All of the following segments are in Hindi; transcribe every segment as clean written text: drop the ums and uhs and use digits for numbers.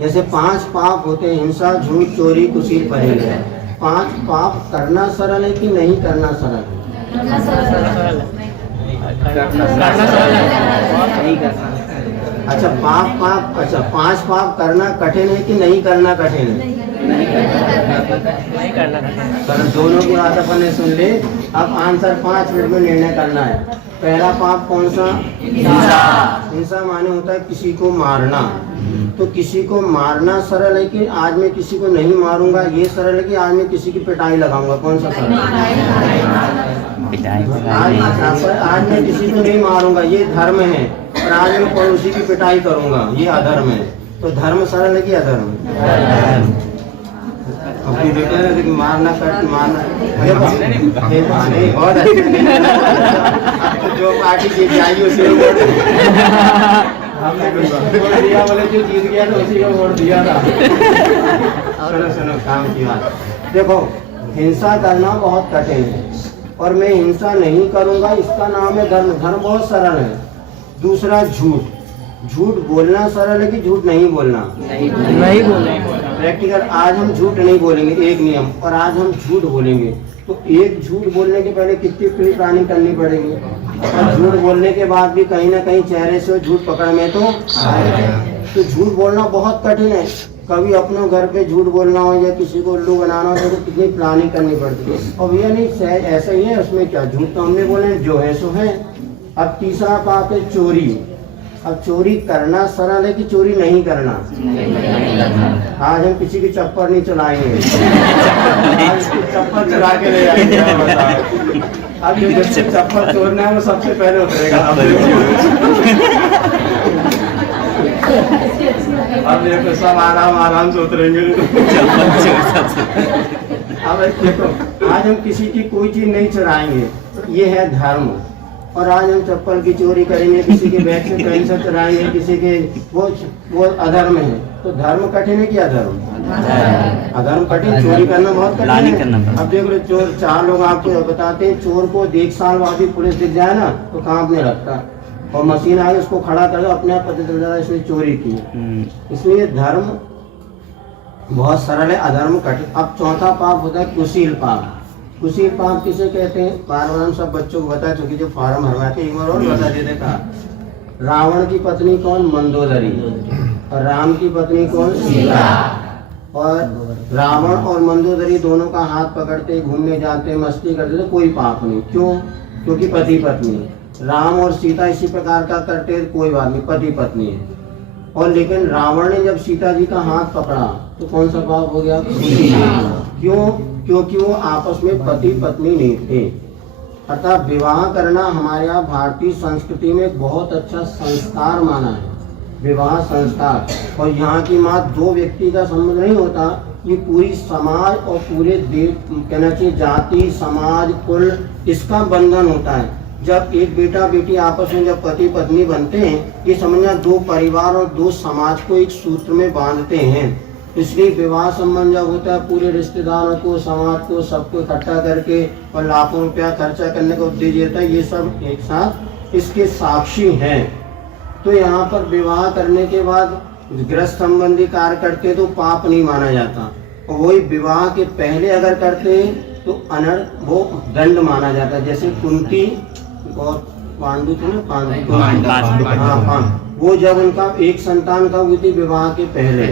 जैसे 5 पाप होते हैं, हिंसा, झूठ, चोरी, कुशील, परहेज। 5 पाप करना सरल है कि नहीं करना सरल है? अच्छा, 5 पाप करना कठिन है कि नहीं करना कठिन है? सर दोनों की बात अपन ने सुन ली। अब आंसर 5 मिनट में निर्णय करना है। पहला पाप कौन सा? हिंसा माने होता है किसी को मारना। तो किसी को मारना सरल है कि आज मैं किसी को नहीं मारूंगा ये सरल है कि आज मैं किसी की पिटाई लगाऊंगा? कौन सा सरल? आज मैं किसी को नहीं मारूंगा ये धर्म है, और आज मैं पड़ोसी की पिटाई करूंगा ये अधर्म है। तो धर्म सरल है कि अधर्म? अपनी बेटे ने मारना कट मारना बहुत अच्छा। जो पार्टी जीत जाएगी उसी को वोट दिया, बोले जो जीत गया तो उसी को वोट दिया था। सुनो काम की बात देखो, हिंसा करना बहुत कठिन है और मैं हिंसा नहीं करूंगा, इसका नाम है धर्म। धर्म बहुत सरल है। दूसरा झूठ। झूठ बोलना सरल है कि झूठ नहीं बोलना? नहीं बोलना। प्रैक्टिकल आज हम झूठ नहीं बोलेंगे, एक नियम, और आज हम झूठ बोलेंगे। तो एक झूठ बोलने के पहले कितनी प्री प्लानिंग करनी पड़ेगी, और झूठ बोलने के बाद भी कहीं ना कहीं चेहरे से झूठ पकड़ में तो आएगा। तो झूठ बोलना बहुत कठिन है। कभी अपने घर पे झूठ बोलना हो या किसी को उल्लू बनाना हो तो कितनी प्लानिंग करनी पड़ती है। और ये नहीं सहज ऐसा ही है, उसमें क्या झूठ तो हमने बोले जो है सो है। अब तीसरा पाप है चोरी। अब चोरी करना सरल है कि चोरी नहीं करना? आज हम किसी की चप्पल नहीं चलाएंगे, आज चप्पल चुरा के ले जाएंगे। अब जो जिसकी चप्पल चोरना है वो सबसे पहले उतरेगा। अब देखो सब आराम से उतरेंगे। अब देखो आज हम किसी की कोई चीज नहीं चुराएंगे, ये है धर्म। और आज हम चप्पल की चोरी करेंगे, किसी के बैग से पेंसिल चुराएंगे, किसी के वो अधर्म है। तो धर्म कठिन है कि अधर्म? अधर्म कठिन। चोरी करना बहुत कठिन है। अब देख लो चोर, 4 लोग आपको बताते हैं, चोर को 1 साल बाद भी पुलिस दिख जाए ना तो कांपने लगता है, और मशीन आगे उसको खड़ा कर दो अपने आप पता चल जाता है इसने चोरी की। इसलिए धर्म बहुत सरल है, अधर्म कठिन। अब चौथा पाप होता है कुशील पाप। कुशील पाप किसे कहते हैं? बार हम सब बच्चों को बता चुके, जो फार्म भरवाते एक बार और बता देते था। रावण की पत्नी कौन? मंदोदरी। और राम की पत्नी कौन? सीता। और रावण और मंदोदरी दोनों का हाथ पकड़ते घूमने जाते मस्ती करते तो कोई पाप नहीं। क्यों? क्योंकि पति पत्नी। राम और सीता इसी प्रकार का करते कोई बात नहीं, पति पत्नी है। और लेकिन रावण ने जब सीता जी का हाथ पकड़ा तो कौन सा पाप हो गया? क्यों? क्योंकि वो आपस में पति पत्नी नहीं थे। अर्थात विवाह करना हमारे यहाँ भारतीय संस्कृति में बहुत अच्छा संस्कार माना है, विवाह संस्कार। और यहाँ की मात्र 2 व्यक्ति का संबंध नहीं होता, ये पूरी समाज और पूरे देश, कहना चाहिए जाति, समाज, कुल, इसका बंधन होता है। जब एक बेटा बेटी आपस में जब पति पत्नी बनते हैं, ये समझना 2 परिवार और 2 समाज को एक सूत्र में बांधते हैं। इसलिए विवाह संबंध जब होता है पूरे रिश्तेदारों को, समाज को, सबको इकट्ठा करके और लाखों रुपया खर्चा करने का उद्देश्य रहता है, ये सब एक साथ इसके साक्षी हैं। तो यहाँ पर विवाह करने के बाद गृहस्थ संबंधी कार्य करते तो पाप नहीं माना जाता, और वही विवाह के पहले अगर करते तो अनर्थ, वो दंड माना जाता है। जैसे कुंती और पांडु थे ना, वो जब उनका एक संतान का हुई थी विवाह के पहले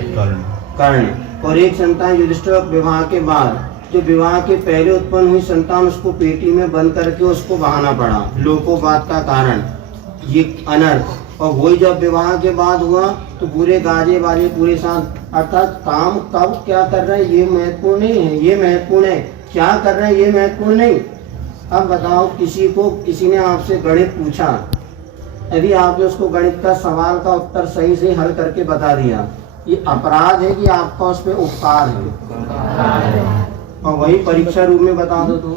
कर्ण, और एक संतान युधिष्ठिर विवाह के बाद, जो विवाह के पहले उत्पन्न हुई संतान उसको पेटी में बंद करके उसको बहाना पड़ा लोकोपात का कारण, ये अनर्थ। और वही जब विवाह के बाद हुआ तो पूरे गाजे बाजे पूरे साथ। अर्थात काम कब क्या कर रहे हैं ये महत्वपूर्ण नहीं है, ये महत्वपूर्ण है क्या कर रहे हैं ये महत्वपूर्ण नहीं। अब बताओ किसी ने आपसे गणित पूछा, यदि आपने उसको गणित का सवाल का उत्तर सही से हल करके बता दिया, ये अपराध है कि आपका उस पर उपकार है? और वही परीक्षा रूप में बता दो तो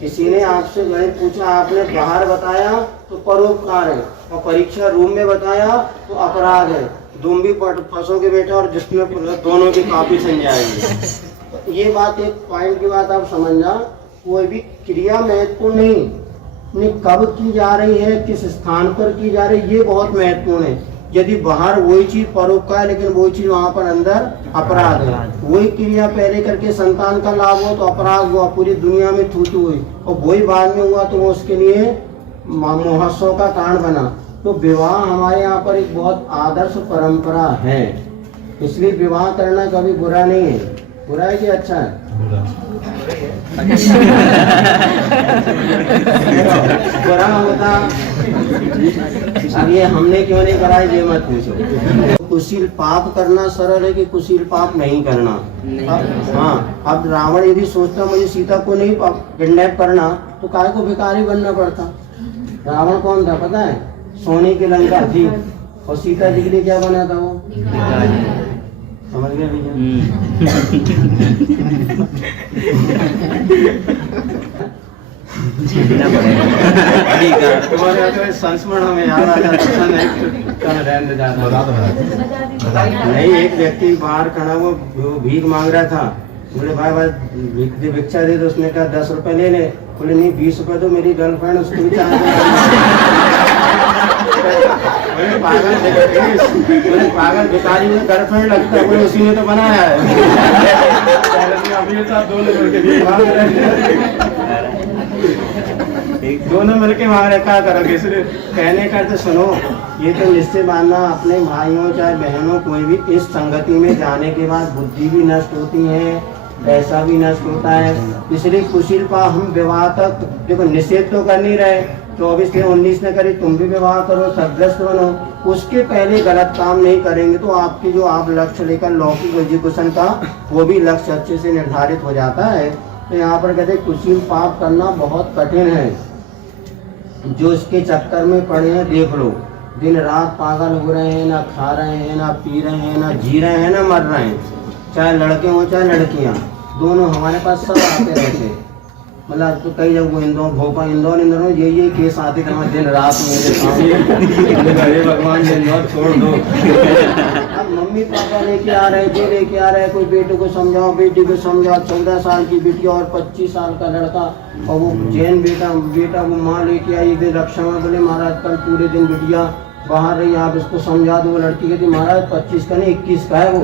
किसी ने आपसे गणित पूछा, आपने बाहर बताया तो परोपकार है, और परीक्षा रूम में बताया तो अपराध है। तुम भी फंसोगे बेटा, और जिसमें दोनों की कॉपी सही जाएगी। ये बात एक पॉइंट की बात आप समझना, कोई भी क्रिया महत्वपूर्ण नहीं, कब की जा रही है, किस स्थान पर की जा रही है, ये बहुत महत्वपूर्ण है। यदि बाहर वही चीज परोपकार है लेकिन वही चीज वहां पर अंदर अपराध है, वही क्रिया पहले करके संतान का लाभ हो तो अपराध हुआ, पूरी दुनिया में थूथू हुई, और वही बाद में हुआ तो वो उसके लिए महोत्सव का कारण बना। तो विवाह हमारे यहाँ पर एक बहुत आदर्श परंपरा है, इसलिए विवाह करना कभी बुरा नहीं है। बुरा है कि अच्छा है? बुरा होता अब ये हमने क्यों नहीं करा ये मत पूछो। कुशील पाप करना सरल है कि कुशील पाप नहीं करना? हाँ, अब रावण यदि सोचता मुझे सीता को नहीं किडनैप करना तो काय को भिखारी बनना पड़ता। रावण कौन था पता है? सोने की लंका थी, और सीता जी के लिए क्या बना था वो? समझ गए भैया? तुम्हारे संस्मरण हमें याद आ जाता नहीं। एक व्यक्ति बाहर खड़ा वो भीख मांग रहा था, बोले भाई भाई भिक्षा दे दो। उसने कहा 10 रुपए ले ले। बोले नहीं 20 रुपए तो मेरी गर्लफ्रेंड उसको भी पागल भिखारी में गर्लफ्रेंड लगता है, बोले उसी ने तो बनाया है। दोनों मिलके मांग रहे, क्या करोगे? इसलिए कहने का तो सुनो, ये तो निश्चय मानना अपने भाइयों चाहे बहनों कोई भी इस संगति में जाने के बाद बुद्धि भी नष्ट होती है, पैसा भी नष्ट होता है। इसलिए कुशील पाप हम विवाह तक देखो निषेध तो कर नहीं रहे, 24 से 19 ने करी, तुम भी विवाह करो, सदग्रस्त बनो। उसके पहले गलत काम नहीं करेंगे तो आपकी जो आप लक्ष्य लेकर लौकिक एजुकेशन का वो भी लक्ष्य अच्छे से निर्धारित हो जाता है। तो यहाँ पर कहते कुशील पाप करना बहुत कठिन है। जो इसके चक्कर में पड़े हैं देख लो, दिन रात पागल हो रहे हैं, ना खा रहे हैं, ना पी रहे हैं, ना जी रहे हैं, ना मर रहे हैं। चाहे लड़के हों चाहे लड़कियां, दोनों हमारे पास सब आते रहते हैं। मतलब तो कई जगह इंदौर भोपाल इंदौर यही केस आते थे दिन रात मेरे सामने। अरे भगवान इंदौर छोड़ दो। अब मम्मी पापा लेके आ रहे, ये लेके आ रहे, कोई बेटे को समझाओ, बेटी को समझाओ। 14 साल की बेटी और 25 साल का लड़का, और वो जैन बेटा वो माँ लेके आई इधर रक्षा में। बोले महाराज कल पूरे दिन बिटिया बाहर रही, आप इसको समझा दो। लड़की कहती महाराज 25 का नहीं 21 का है वो।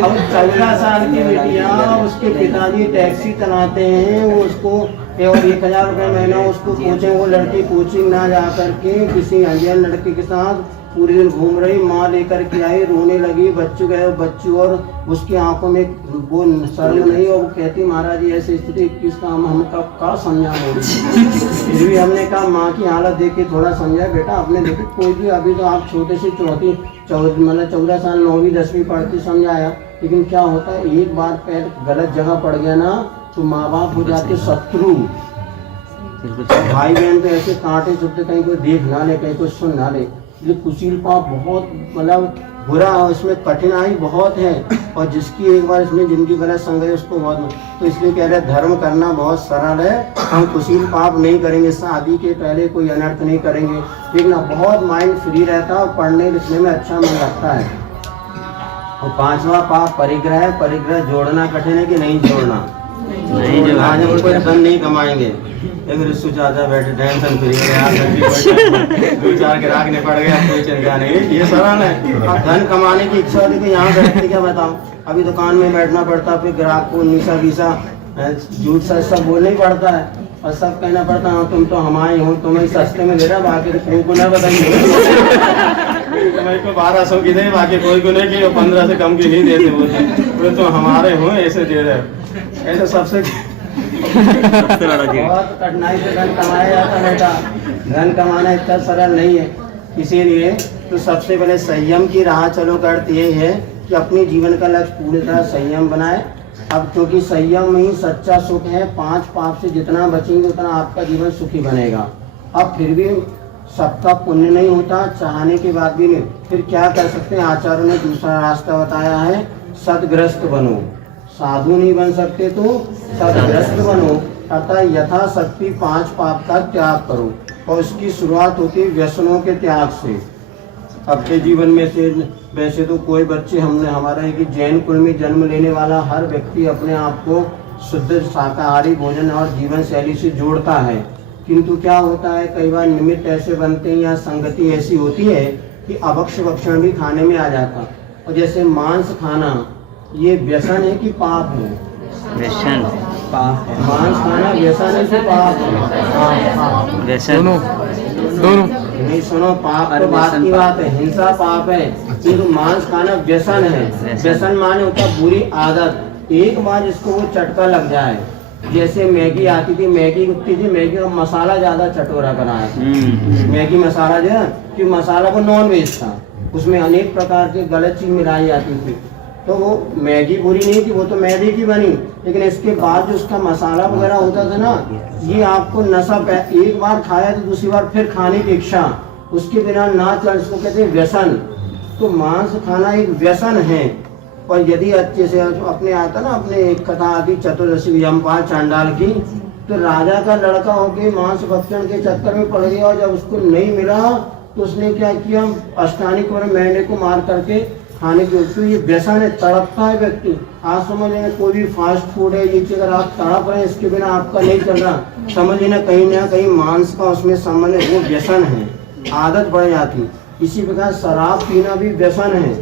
अब 14 साल की बेटियां, उसके पिताजी टैक्सी चलाते हैं, वो उसको और 1000 रुपये महीना उसको कोचिंग, वो लड़की कोचिंग ना जा करके किसी अनजान लड़के के साथ पूरे दिन घूम रही। माँ लेकर के आई, रोने लगी, बच्चों गए बच्चों, और उसकी आंखों में वो शर्म नहीं, और वो कहती महाराज ये ऐसी स्थिति 21 का हम कब का समझा होगी। फिर भी हमने कहा माँ की हालत देख के थोड़ा समझा बेटा, आपने देखो कोई भी अभी तो आप छोटे से 14 साल 9वीं 10वीं पढ़ती समझाया, लेकिन क्या होता है एक बार पैर गलत जगह पड़ गया ना तो माँ बाप हो जाते शत्रु। भाई बहन तो ऐसे कांटे चुपते, कहीं कोई देख ना ले, कहीं कोई सुन ना ले। ये कुशील पाप बहुत मतलब बुरा है, इसमें कठिनाई बहुत है, और जिसकी एक बार इसमें जिंदगी गलत संग है उसको बहुत। तो इसलिए कह रहे धर्म करना बहुत सरल है, हम कुशील पाप नहीं करेंगे, शादी के पहले कोई अनर्थ नहीं करेंगे, लेकिन बहुत माइंड फ्री रहता है और पढ़ने लिखने में अच्छा मन लगता है। और 5वां पाप परिग्रह है। परिग्रह जोड़ना कठिन है कि नहीं जोड़ना? नहीं जो आज हम कोई धन नहीं कमाएंगे। एक रिश्तु चाचा बैठे टेंशन फ्री है, 2-4 ग्राहक ने पड़ गया, कोई चिंता नहीं, ये सरल है। अब धन कमाने की इच्छा होती है यहाँ बैठने क्या बताओ, अभी दुकान में बैठना पड़ता, फिर ग्राहक को नीसा झूठ सच सब बोलना ही पड़ता है, और सब कहना पड़ता है तुम तो हमारे हो, तुम्हें सस्ते में ले रहा, बाकी तो को ना बताइए। को 1200 की दे, बाकी कोई को नहीं की, 15 से कम की नहीं देते, बोलते तो हमारे हो ऐसे दे रहे। ऐसे सबसे बहुत कठिनाई से धन कमाया जाता बेटा, धन कमाना इतना सरल नहीं है। इसीलिए तो सबसे पहले संयम की राह चलो का अर्थ यही है कि अपने जीवन का लक्ष्य पूरी तरह संयम बनाए। अब क्योंकि संयम में ही सच्चा सुख है, 5 पाप से जितना बचेंगे उतना आपका जीवन सुखी बनेगा। अब फिर भी सबका पुण्य नहीं होता, चाहने के बाद भी नहीं, फिर क्या कर सकते हैं? आचार्यों ने दूसरा रास्ता बताया है, सदग्रस्त बनो। साधु नहीं बन सकते तो सदग्रस्त बनो, अतः यथाशक्ति 5 पाप का त्याग करो, और इसकी शुरुआत होती है व्यसनों के त्याग से। अपने जीवन में से वैसे तो कोई बच्चे हमारा है कि जैन कुल में जन्म लेने वाला हर व्यक्ति अपने आप को शुद्ध शाकाहारी भोजन और जीवन शैली से जोड़ता है, किंतु क्या होता है कई बार निमित्त ऐसे बनते हैं या संगति ऐसी होती है कि अभक्ष्य भक्षण भी खाने में आ जाता। और जैसे मांस खाना ये व्यसन है कि पाप है? व्यसन, पाप है। मांस खाना व्यसन है कि पाप है? व्यसन दोनों नहीं सुनो, पाप तो बात की बात है, हिंसा पाप है, किंतु मांस खाना व्यसन है। व्यसन माने होता बुरी आदत। एक बार इसको वो चटका लग जाए, जैसे मैगी आती थी, मैगी उठती थी, मैगी का मसाला ज्यादा चटोरा बनाया था। मैगी मसाला जो है कि मसाला वो नॉन वेज था, उसमें अनेक प्रकार की गलत चीज मिलाई जाती थी, तो वो मैगी बुरी नहीं थी, वो तो मैदे की बनी, लेकिन इसके बाद जो उसका मसाला वगैरह होता था ना, ये आपको नशा एक बार खाया तो दूसरी बार फिर खाने की इच्छा, उसके बिना ना चल, इसको कहते हैं व्यसन। तो मांस खाना एक व्यसन है। और यदि अच्छे से अपने आता ना, अपने एक कथा आती चतुर्दशी यमपाल चांडाल की, तो राजा का लड़का होके मांस भक्षण के चक्कर में पड़ गया, और जब उसको नहीं मिला तो उसने क्या किया, अष्टानिक मेंढे को मार करके खाने के। तो ये व्यसन है, तड़पता है व्यक्ति। आज समझ लेना कोई भी फास्ट फूड है, ये अगर आप तड़प रहे हैं, इसके बिना आपका नहीं चल रहा, समझ लेना कहीं मांस का उसमें संबंध है, वो व्यसन है, आदत बढ़ जाती। इसी प्रकार शराब पीना भी व्यसन है।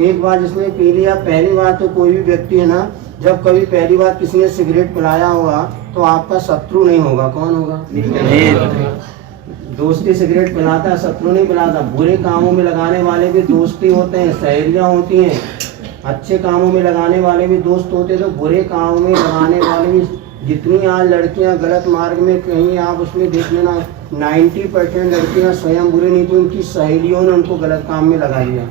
एक बार जिसने पी लिया, पहली बार तो कोई भी व्यक्ति है ना, जब कभी पहली बार किसी ने सिगरेट पिलाया होगा तो आपका शत्रु नहीं होगा, कौन होगा? दोस्ती सिगरेट पिलाता है, शत्रु नहीं पिलाता। बुरे कामों में लगाने वाले भी दोस्ती होते हैं, सहेलियां होती हैं। अच्छे कामों में लगाने वाले भी दोस्त होते हैं, तो बुरे कामों में लगाने वाले भी, जितनी आज लड़कियां गलत मार्ग में, कहीं आप उसमें देख लेना 90% लड़कियां स्वयं बुरे नहीं, तो उनकी सहेलियों ने उनको गलत काम में लगा लिया।